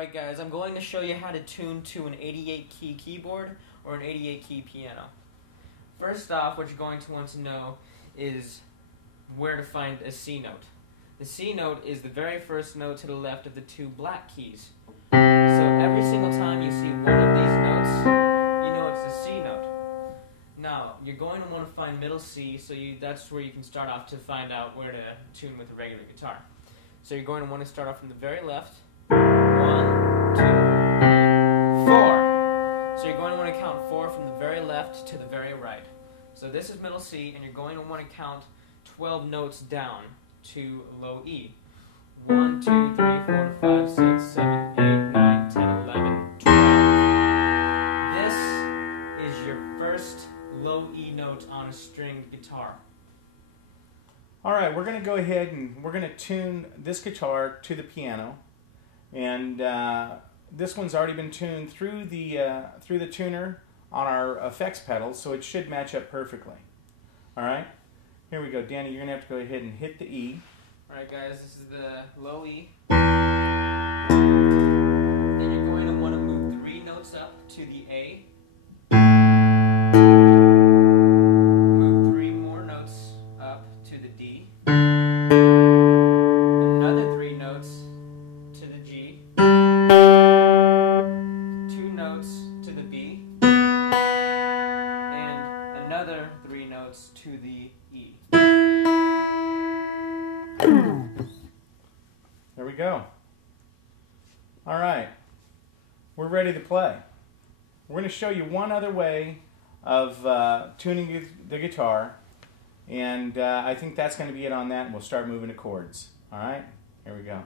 Alright guys, I'm going to show you how to tune to an 88 key keyboard or an 88 key piano. First off, what you're going to want to know is where to find a C note. The C note is the very first note to the left of the two black keys. So every single time you see one of these notes, you know it's the C note. Now, you're going to want to find middle C, so that's where you can start off to find out where to tune with a regular guitar. So you're going to want to start off from the very left. 1, 2, 3, 4. So you're going to want to count 4 from the very left to the very right. So this is middle C, and you're going to want to count 12 notes down to low E. 1, 2, 3, 4, 5, 6, 7, 8, 9, 10, 11, 12. This is your first low E note on a stringed guitar. Alright, we're going to go ahead and we're going to tune this guitar to the piano. And this one's already been tuned through the tuner on our effects pedals, so it should match up perfectly. Alright, here we go. Danny, you're going to have to go ahead and hit the E. Alright guys, this is the low E. Then you're going to want to move 3 notes up to the A. Move 3 more notes up to the D. Another 3 notes to the G. 2 notes to the B. And another 3 notes to the E. There we go. Alright, we're ready to play. We're going to show you one other way of tuning the guitar, and I think that's going to be it on that, and we'll start moving to chords. Alright, here we go.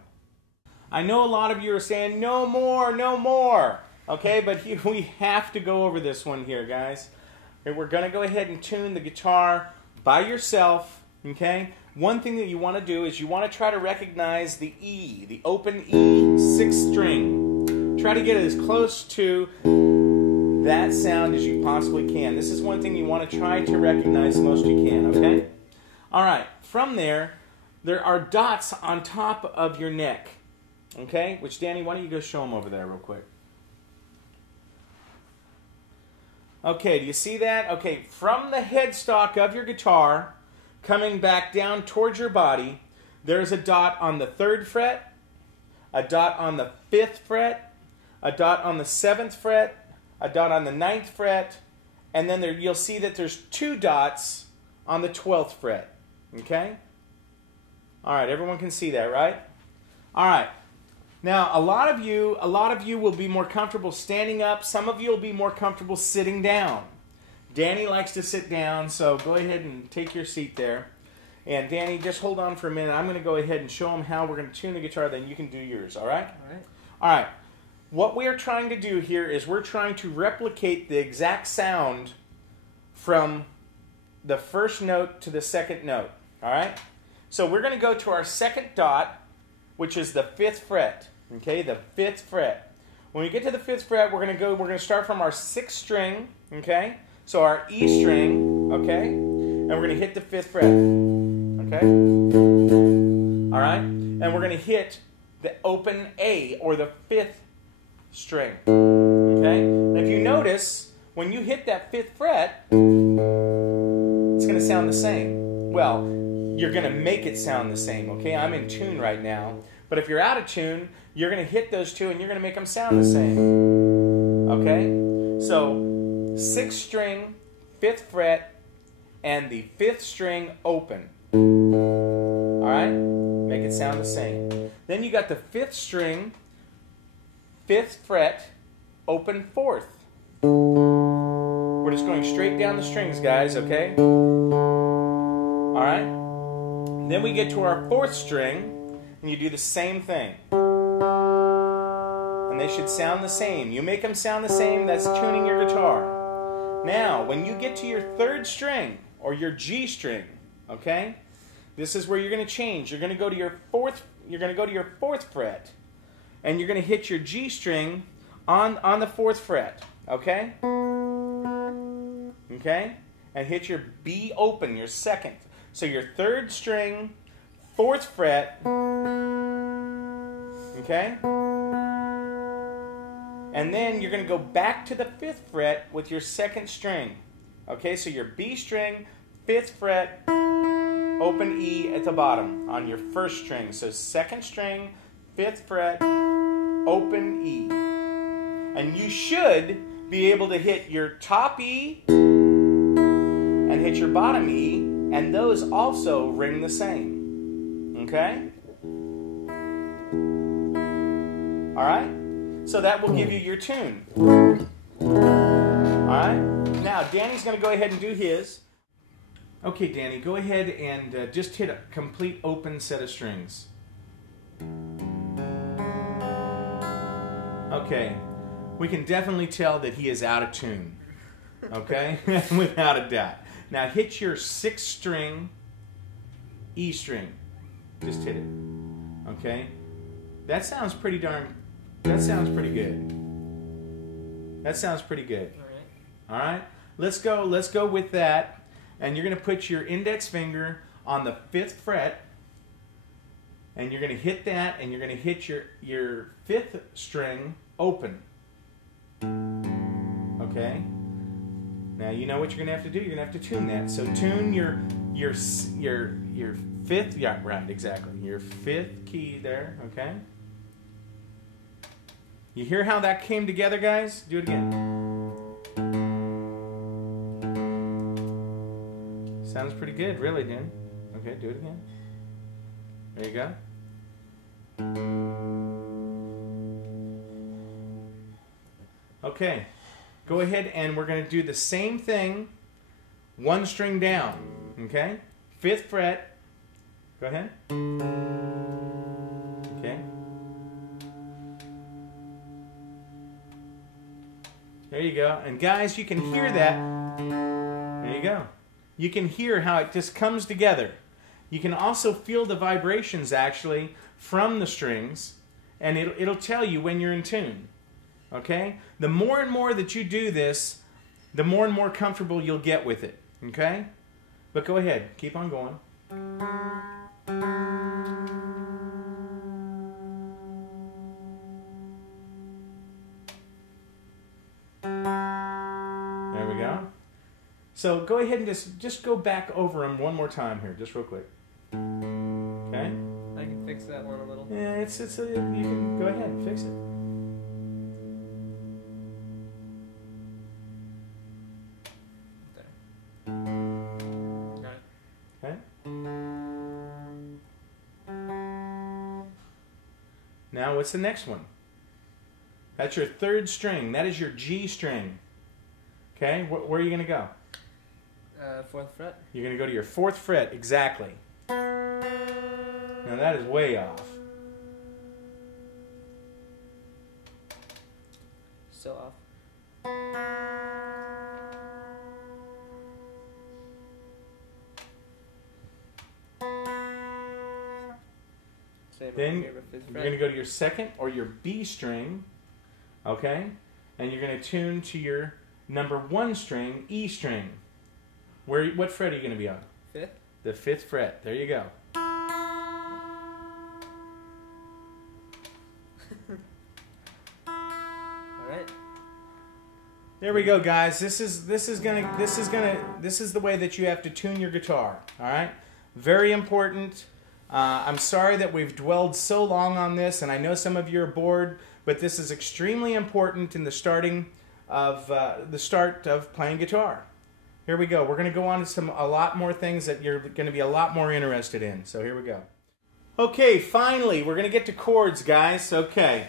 I know a lot of you are saying, no more, no more. Okay, but we have to go over this one here, guys. We're going to go ahead and tune the guitar by yourself, okay? One thing that you want to do is you want to try to recognize the E, the open E 6th string. Try to get it as close to that sound as you possibly can. This is one thing you want to try to recognize the most you can, okay? Alright, from there are dots on top of your neck, okay? Which, Danny, why don't you go show them over there real quick? Okay, do you see that? Okay, from the headstock of your guitar, coming back down towards your body, there's a dot on the 3rd fret, a dot on the 5th fret, a dot on the 7th fret, a dot on the 9th fret, and then you'll see that there's 2 dots on the 12th fret. Okay? Alright, everyone can see that, right? Alright. Now, a lot of you will be more comfortable standing up. Some of you will be more comfortable sitting down. Danny likes to sit down, so go ahead and take your seat there. And Danny, just hold on for a minute. I'm going to go ahead and show them how we're going to tune the guitar, then you can do yours, all right? All right. All right. What we are trying to do here is we're trying to replicate the exact sound from the first note to the second note, all right? So we're going to go to our second dot, which is the 5th fret, okay, the 5th fret. When we get to the 5th fret, we're going to start from our 6th string, okay? So our E string, okay, and we're going to hit the 5th fret, okay? All right, and we're going to hit the open A, or the 5th string, okay? And if you notice, when you hit that 5th fret, it's going to sound the same. Well, you're going to make it sound the same, okay? I'm in tune right now, but if you're out of tune, you're going to hit those two and you're going to make them sound the same, okay? So 6th string, 5th fret, and the 5th string open. Alright? Make it sound the same. Then you got the 5th string, 5th fret, open 4th. We're just going straight down the strings, guys, okay? Alright? Then we get to our 4th string, and you do the same thing. And they should sound the same. You make them sound the same, that's tuning your guitar. Now, when you get to your 3rd string, or your G string, okay, this is where you're going to change. You're going to go to your 4th fret, and you're going to hit your G string on the 4th fret, okay? Okay? And hit your B open, your 2nd. So your 3rd string, 4th fret, okay? And then you're going to go back to the 5th fret with your 2nd string. Okay, so your B string, 5th fret, open E at the bottom on your 1st string. So 2nd string, 5th fret, open E. And you should be able to hit your top E and hit your bottom E, and those also ring the same. Okay? All right? So that will give you your tune. All right? Now, Danny's going to go ahead and do his. Okay, Danny, go ahead and just hit a complete open set of strings. Okay. We can definitely tell that he is out of tune. Okay? Without a doubt. Now, hit your 6th string, E string. Just hit it. Okay? That sounds pretty good. That sounds pretty good. All right? Let's go with that. And you're going to put your index finger on the 5th fret. And you're going to hit that, and you're going to hit your 5th string open. Okay? Now you know what you're going to have to do. You're going to have to tune that. So tune your 5th, yeah, right, exactly. Your 5th key there, okay? You hear how that came together, guys? Do it again. Sounds pretty good, really, dude. Okay, do it again. There you go. Okay, go ahead and we're going to do the same thing, 1 string down, okay? 5th fret, go ahead. Okay. There you go. And guys, you can hear that. There you go. You can hear how it just comes together. You can also feel the vibrations actually from the strings, and it'll tell you when you're in tune. Okay? The more and more that you do this, the more and more comfortable you'll get with it. Okay? But go ahead. Keep on going. There we go. So go ahead and just go back over them one more time here, just real quick. Okay? I can fix that one a little. Yeah, you can go ahead and fix it. Got it. Okay? Now, what's the next one? That's your 3rd string. That is your G string. Okay? Where are you going to go? 4th fret. You're going to go to your 4th fret, exactly. Now that is way off. Still off. Then you're going to go to your 2nd or your B string, okay? And you're going to tune to your number 1 string, E string. What fret are you going to be on? 5th. The 5th fret. There you go. All right. There we go, guys. This is the way that you have to tune your guitar. All right. Very important. I'm sorry that we've dwelled so long on this, and I know some of you are bored, but this is extremely important in the start of playing guitar. Here we go. We're going to go on to a lot more things that you're going to be a lot more interested in. So here we go. Okay, finally, we're going to get to chords, guys. Okay.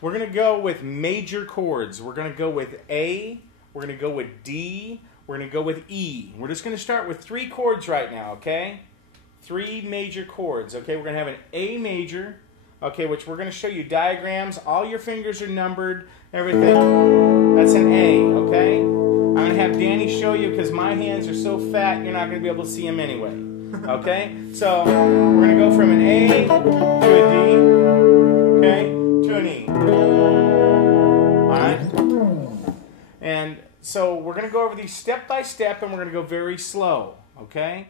We're going to go with major chords. We're going to go with A. We're going to go with D. We're going to go with E. We're just going to start with 3 chords right now, okay? 3 major chords, okay? We're going to have an A major, okay, which we're going to show you diagrams. All your fingers are numbered, everything. That's an A, okay? I'm going to have Danny show you because my hands are so fat you're not going to be able to see them anyway. Okay? So, we're going to go from an A to a D, okay, to an E. Alright? And so, we're going to go over these step by step and we're going to go very slow, okay?